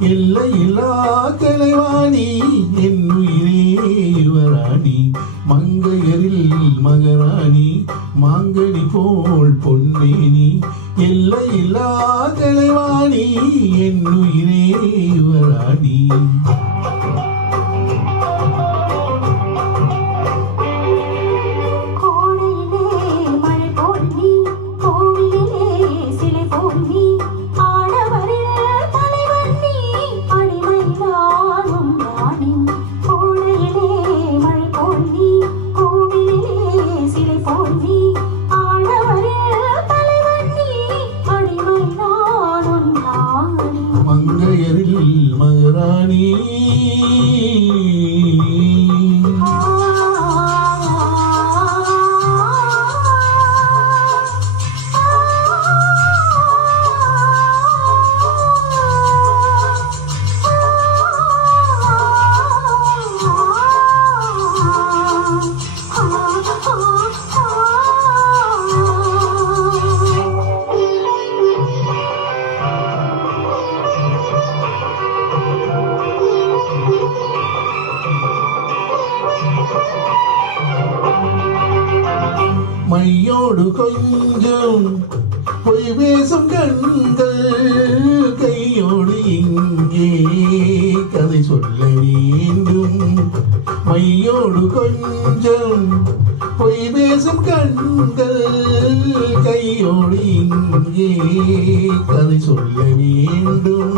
எல்லையில்லா கலைவாணி என்னுயிரே யுவராணி மங்கையரில் மகராணி மாங்கனி போல் பொன்னேனி எல்லையில்லா கலைவாணி என்னுயிரே யுவராணி மங்கையரில் மகராணி மையோடு கொஞ்சம் பொய் பேசும் கண்கள் கையோடு இங்கே கதை சொல்ல வேண்டும் மையோடு கொஞ்சம் பொய் பேசும் கண்கள் கையோடு இங்கே கதை சொல்ல வேண்டும்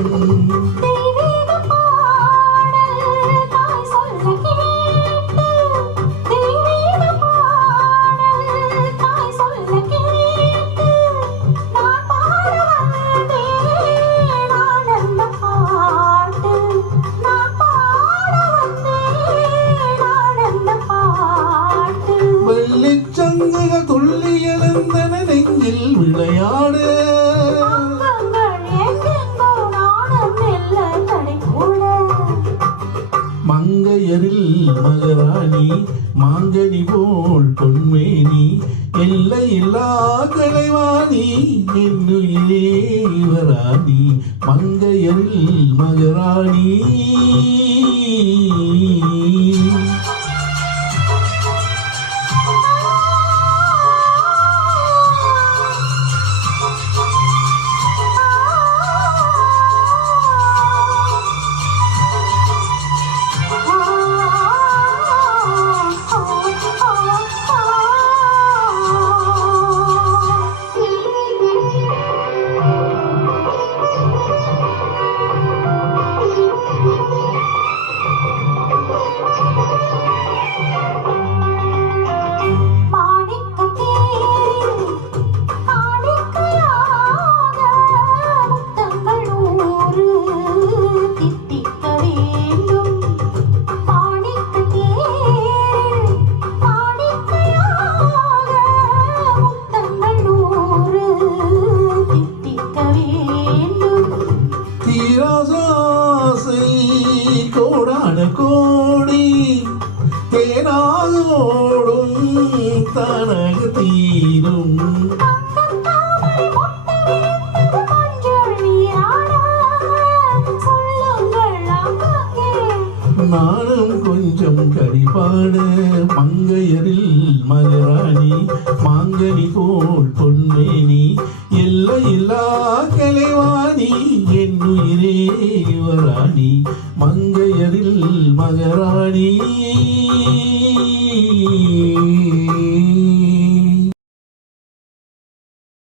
வெள்ளிச்சங்குகள் துள்ளி எழுந்தன நெஞ்சில் விளையாடு மங்கையரில் மகராணி மாங்கனி போல் பொன்மேனி எல்லையில்லா கலைவாணி என்னுயிரே யுவராணி மங்கையரில் மகராணி கோடான கோடி தேனாதோடும் தனகு தீரும் நானும் கொஞ்சம் கரிபாட மங்கையரில் மகராணி மாங்கனி போல் பொன்மேனி எல்லையில்லா கலைவாணி என்னுயிரே யுவராணி மங்கையரில் மகராணி